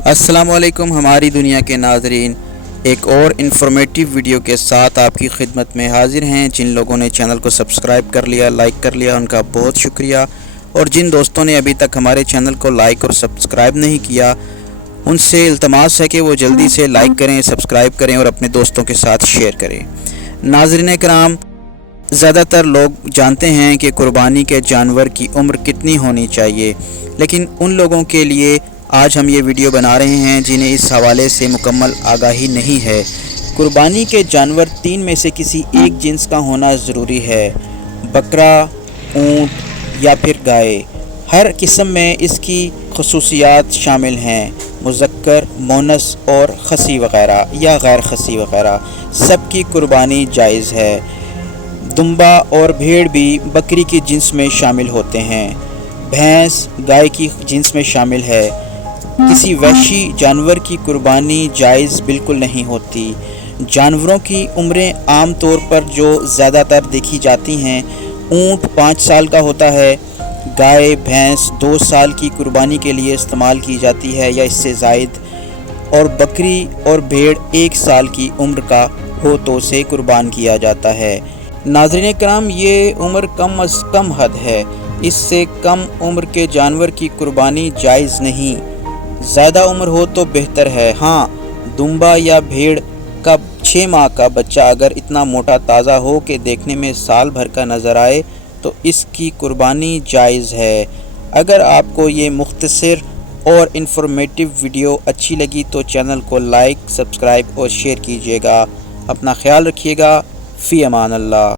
السلام علیکم ہماری دنیا کے ناظرین، ایک اور انفارمیٹیو ویڈیو کے ساتھ آپ کی خدمت میں حاضر ہیں۔ جن لوگوں نے چینل کو سبسکرائب کر لیا، لائک کر لیا، ان کا بہت شکریہ، اور جن دوستوں نے ابھی تک ہمارے چینل کو لائک اور سبسکرائب نہیں کیا، ان سے التماس ہے کہ وہ جلدی سے لائک کریں، سبسکرائب کریں اور اپنے دوستوں کے ساتھ شیئر کریں۔ ناظرین کرام، زیادہ تر لوگ جانتے ہیں کہ قربانی کے جانور کی عمر کتنی ہونی چاہیے، لیکن ان لوگوں کے لیے آج ہم یہ ویڈیو بنا رہے ہیں جنہیں اس حوالے سے مکمل آگاہی نہیں ہے۔ قربانی کے جانور 3 میں سے کسی ایک جنس کا ہونا ضروری ہے: بکرا، اونٹ یا پھر گائے۔ ہر قسم میں اس کی خصوصیات شامل ہیں: مذکر، مؤنث اور خصی وغیرہ یا غیر خصی وغیرہ۔ سب کی قربانی جائز ہے۔ دمبا اور بھیڑ بھی بکری کی جنس میں شامل ہوتے ہیں۔ بھینس گائے کی جنس میں شامل ہے۔ کسی وحشی جانور کی قربانی جائز بالکل نہیں ہوتی۔ جانوروں کی عمریں عام طور پر جو زیادہ تر دیکھی جاتی ہیں: اونٹ 5 سال کا ہوتا ہے، گائے بھینس 2 سال کی قربانی کے لیے استعمال کی جاتی ہے یا اس سے زائد، اور بکری اور بھیڑ 1 سال کی عمر کا ہو تو اسے قربان کیا جاتا ہے۔ ناظرین کرام، یہ عمر کم از کم حد ہے۔ اس سے کم عمر کے جانور کی قربانی جائز نہیں۔ زیادہ عمر ہو تو بہتر ہے۔ ہاں، دمبا یا بھیڑ کا 6 ماہ کا بچہ اگر اتنا موٹا تازہ ہو کہ دیکھنے میں سال بھر کا نظر آئے تو اس کی قربانی جائز ہے۔ اگر آپ کو یہ مختصر اور انفارمیٹیو ویڈیو اچھی لگی تو چینل کو لائک، سبسکرائب اور شیئر کیجیے گا۔ اپنا خیال رکھیے گا۔ فی امان اللہ۔